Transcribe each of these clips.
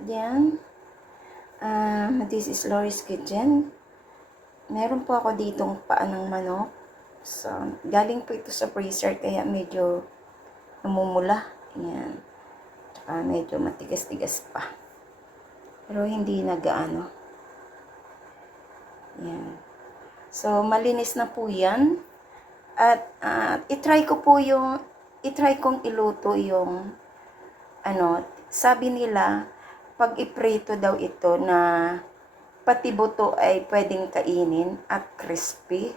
lahat dyan. This is Lori's Kitchen. Meron po ako ditong paa ng manok. So, galing po ito sa freezer kaya medyo namumula. Yan. Tsaka medyo matigas-tigas pa. Pero hindi nagaano. Yan. So, malinis na po yan. At itry kong iluto yung sabi nila, pag iprito daw ito na pati buto ay pwedeng kainin at crispy.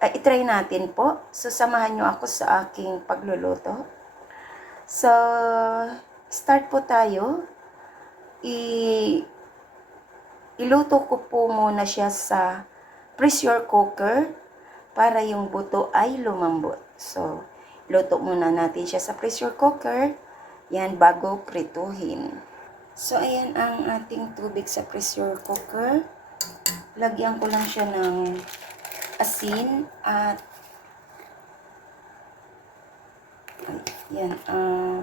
Itry natin po. So, samahan nyo ako sa aking pagluluto. So, start po tayo. Iluto ko po muna siya sa pressure cooker para yung buto ay lumambot. So, luto muna natin siya sa pressure cooker. Yan, bago prituhin. So, ayan ang ating tubig sa pressure cooker. Lagyan ko lang siya ng asin at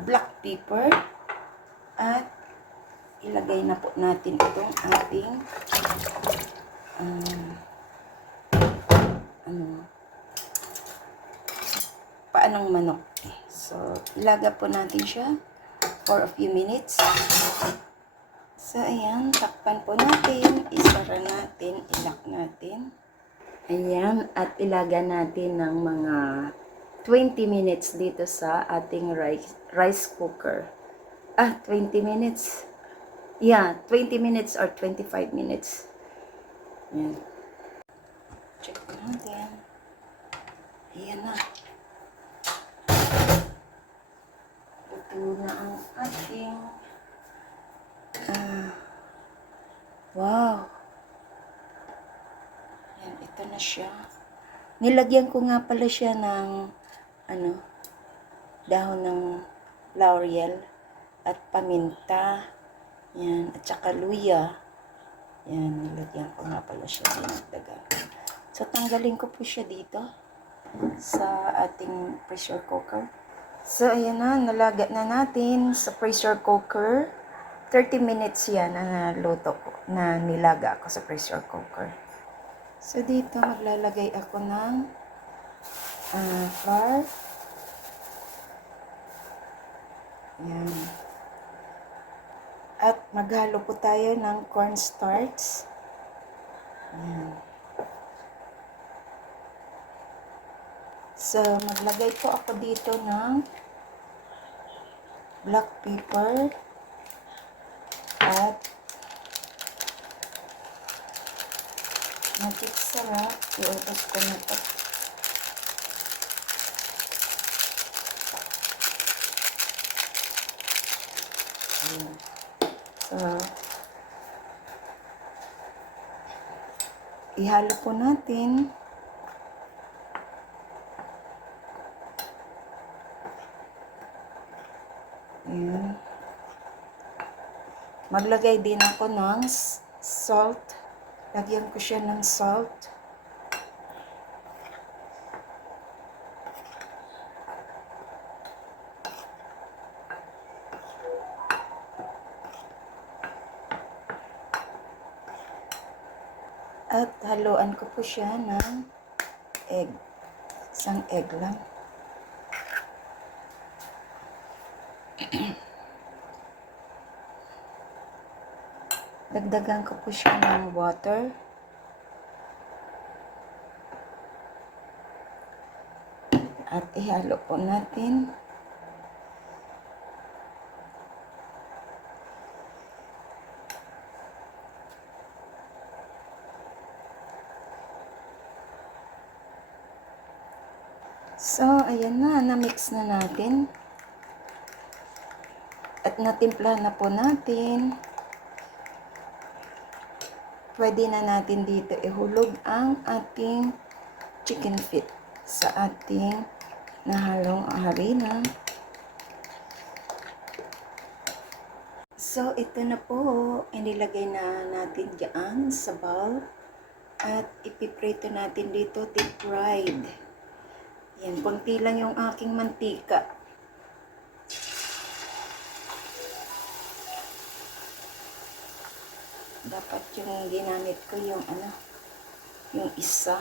black pepper. At ilagay na po natin itong ating paa ng manok. So, ilaga po natin siya for a few minutes. So, ayan, takpan po natin, isara natin, ilak natin. Ayan, at ilaga natin ng mga 20 minutes dito sa ating rice cooker. 20 minutes. Yeah, 20 minutes or 25 minutes. Ayan. Check natin. Ayan na. Ito na ang ating wow. Yan, ito na siya. Nilagyan ko nga pala siya ng dahon ng laurel at paminta. Yan, at saka luya. Yan, nilagyan ko nga pala siya dinagdagan. So, tanggalin ko po siya dito sa ating pressure cooker. So, ayan na, nalaga na natin sa pressure cooker. 30 minutes yan na naluto ko, na nilaga ako sa pressure cooker. So, dito maglalagay ako ng flour. Yan. At maghalo po tayo ng cornstarch. Yan. So, maglagay po ako dito ng black pepper at magic sarap. Iutos ko na ito. So, ihalo po natin. Ayan. Maglagay din ako ng salt. Lagyan ko siya ng salt. At haluan ko po siya ng egg. Isang egg lang. Dagdagan ko po siya ng water. At ihalo po natin. So, ayan na. Na-mix na natin. At natimpla na po natin. Pwede na natin dito ihulog ang ating chicken feet sa ating nahalong harina. So, ito na po. Inilagay na natin dyan sa bowl. At ipiprito natin dito, deep fried. Yan, konti lang yung aking mantika. yung ginamit ko yung ano, yung isa.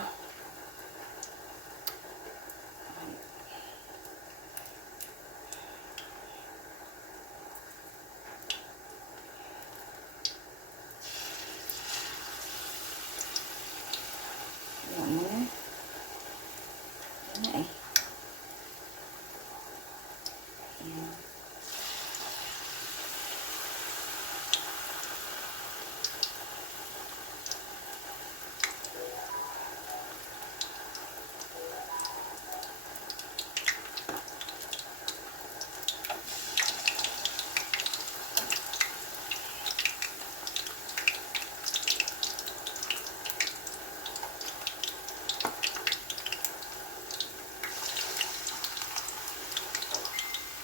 Yan. Yan na eh. Yan.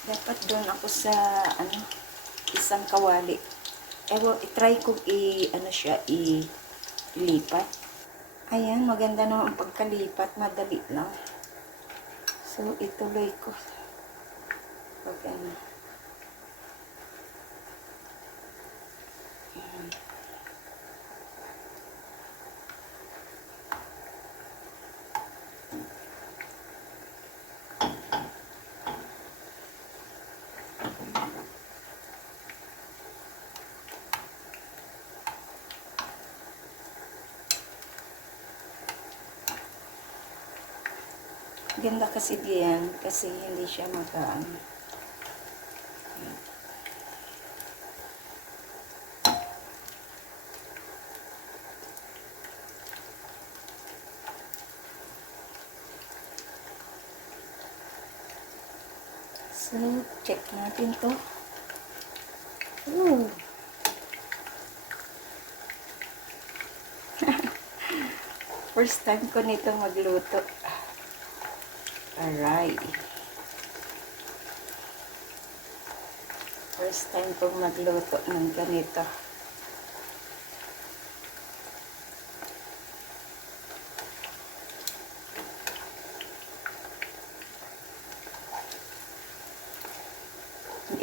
Dapat doon ako sa ano, isang kawali. I-try ko ano siya, ilipat. Ayan, maganda naman ang pagkalipat, madali lang. So, ituloy ko. Pag ano. Ganda kasi diyan kasi hindi siya magaan. So, check natin to. Ooh. First time ko nito magluto. Alright. First time kong magluto ng ganito.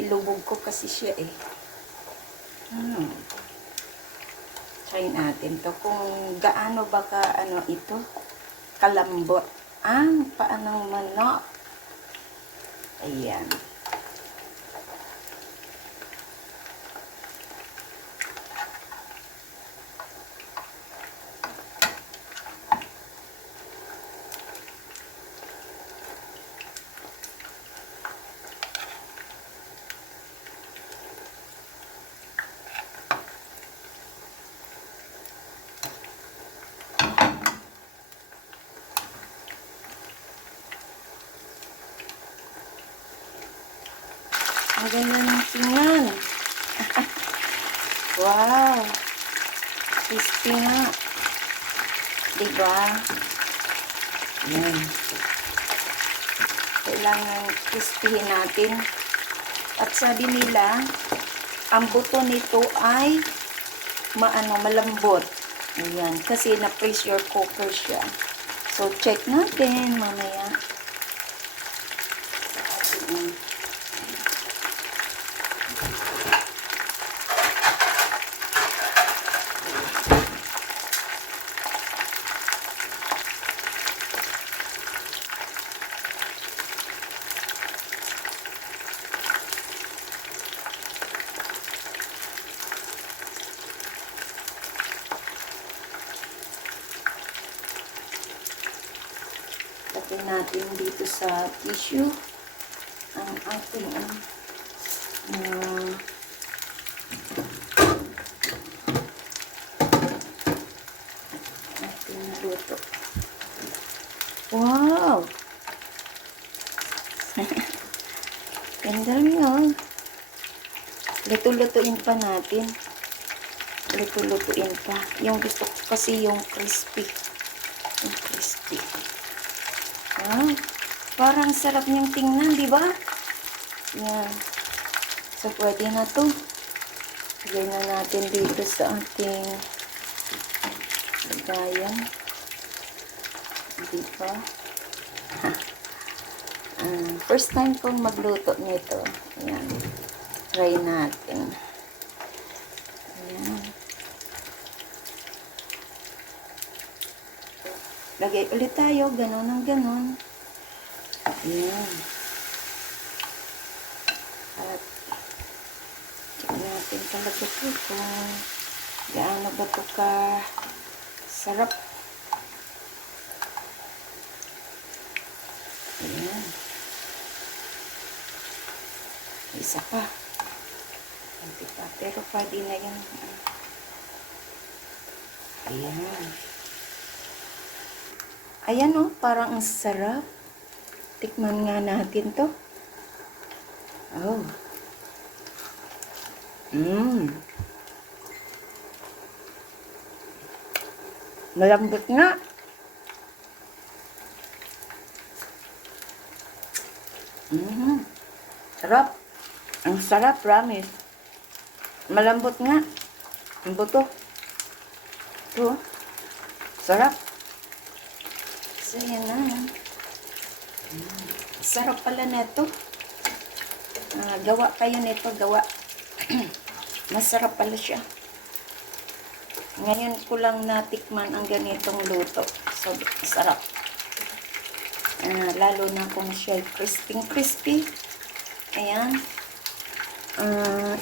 Ilubog ko kasi siya eh. Try natin to kung gaano ba ka ano ito kalambot ang paanong manok. Ayan. Ang ganda ng tingnan. Wow. Crispy nga. Diba? Yan. Kailangan crispyhin natin. At sabi nila, ang buto nito ay malambot. Ayan. Kasi na-pressure cooker siya. So, check natin mamaya. Lagyan natin dito sa tissue ang ating luto. Wow! Ganda yun. Luto-lutuin pa natin. Luto-lutuin pa. Yung gusto ko kasi yung crispy. Yung crispy. Wow! Parang sarap niyang tingnan, di ba? Yan. So, pwede na to. Lagyan na natin dito sa ating lagayan. Di ba? First time kong magluto nito. Ayan. Try natin. Ayan. Lagay ulit tayo, ganun ng ganun. Ayan. At check natin talaga po kung gaano ba ito ka sarap. Ayan. Isa pa. Hindi pa. Pero pwede na yan. Ayan. Ayan o, parang ang sarap. Tikman nga natin to. Oh. Malambot nga. Sarap. Ang sarap, promise. Malambot nga. Ang buto. Ito. Sarap. So, yan na. Sarap pala neto. Gawa kayo nito, gawa. Masarap pala siya. Ngayon ko lang natikman ang ganitong luto. So, sarap. Lalo na kung siya crispy. Ayan.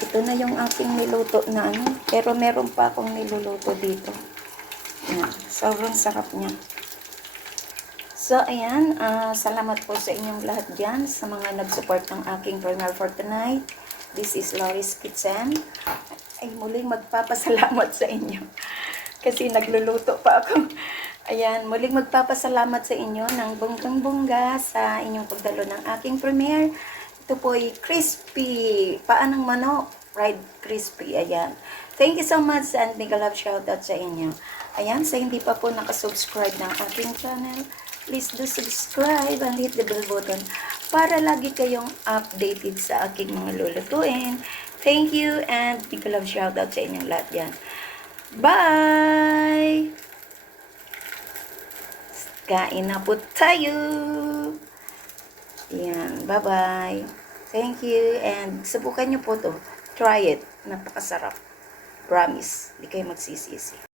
Ito na yung aking niluto na ano. Pero meron pa akong niluluto dito. Ayan. Sobrang sarap niya. So, ayan. Salamat po sa inyong lahat dyan. Sa mga nag-support ng aking premiere for tonight. This is Lori's Kitchen. Ay, muling magpapasalamat sa inyo. Kasi nagluluto pa ako. Ayan, muling magpapasalamat sa inyo ng bonggang-bongga sa inyong pagdalo ng aking premiere. Ito po ay crispy. Paan ng manok. Fried crispy. Ayan. Thank you so much and big love shoutout sa inyo. Ayan, sa hindi pa po nakasubscribe ng aking channel, please do subscribe and hit the bell button para lagi kayong updated sa aking mga lulutuin. Thank you and big love shoutout sa inyong lahat yan. Bye! Kain na po tayo! Yan, bye-bye. Thank you and subukan nyo po to. Try it. Napakasarap. Promise. Hindi kayo magsisisi.